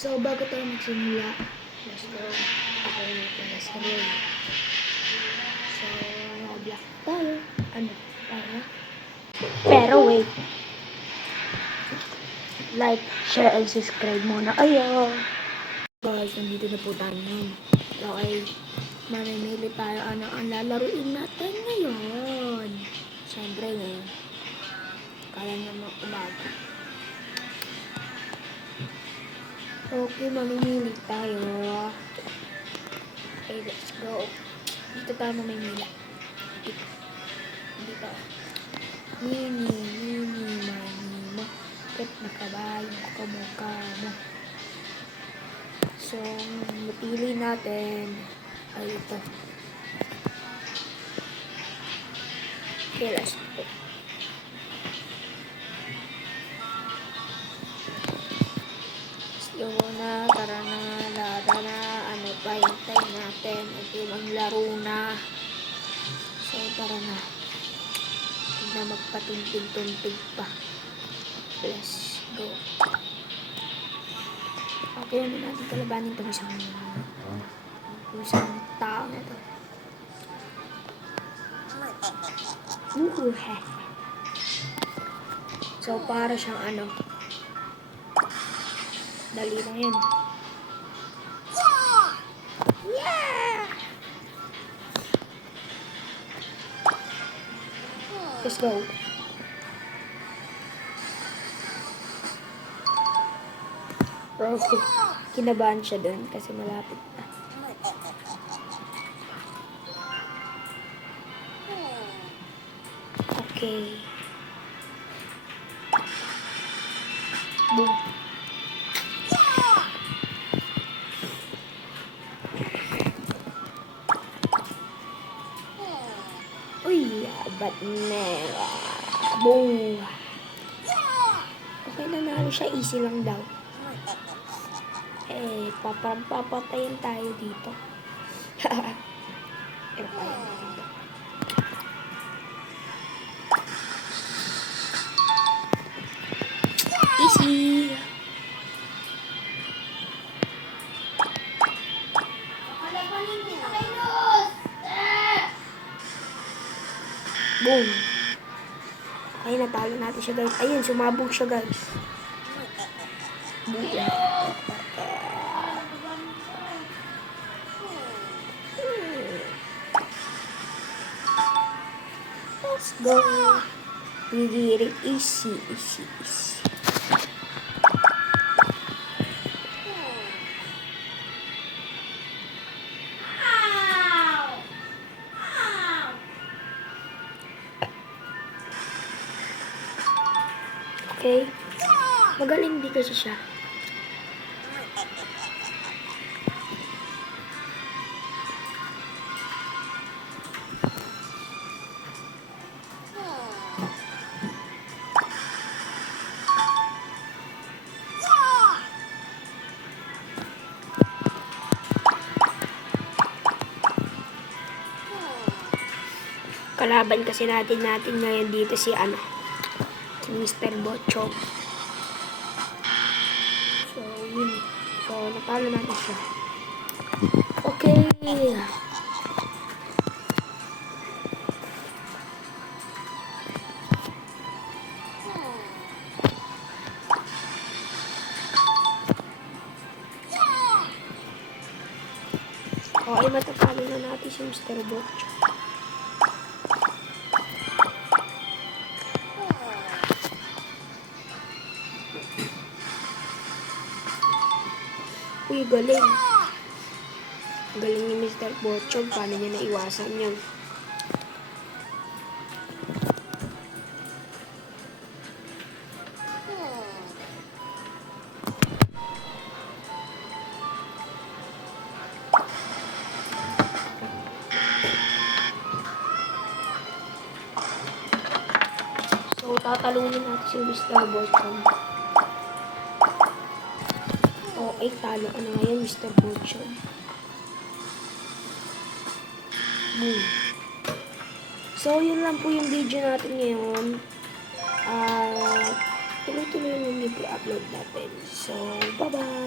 So, bago tayo magsimula, let's go. Ako yung pala sa Roy. So, mag-block tayo. Ano? Pero wait. Like, share, and subscribe muna kayo. Guys, nandito na po tayo ngayon. Okay, mamimili tayo ano ang lalaruin natin ngayon. Siyempre ngayon. Kaya naman umaga. Okay, mamimili tayo. Okay, let's go. Dito tayo mamimili. Dito. Mini, mo. Ket na kabayo, kamukha mo. So, napili natin ay ito. Okay, let's go. Let's go na, tara na, lada na, ano pa, hintay natin. Ito ang laro na. So, tara na. Huwag na magpatuntig-tuntig pa. Let's go. Okay, ano natin kalabanin itong isang tao na ito. So, para siyang ano. Dali lang yan. Yeah! Let's go. Bro, kinabahan siya dun kasi malapit na. Okay. Boom. Uy, abat nera. Boom. Okay, nanalo siya. Easy lang daw. Eh, papatayin tayo dito. Easy. Boom. Ay, natalo natin siya, guys. Ayun, sumabog siya, guys. Boom. Let's go. We did it easy. Okay. Magaling din kasi siya. Kalaban kasi natin ngayon dito si Mr. Bochog. So, yun. So, natalo natin siya. Okay. Okay, matatalo na natin si Mr. Bochog. Uy, galing. Galing ni Mr. Bochog. Paano niya naiwasan yan? So, tatalunin natin si Mr. Bochog. Okay, talo ka na ngayon, Mr. Bochog. Boom. So, yun lang po yung video natin ngayon. Tuloy-tuloy yung upload natin. So, bye-bye!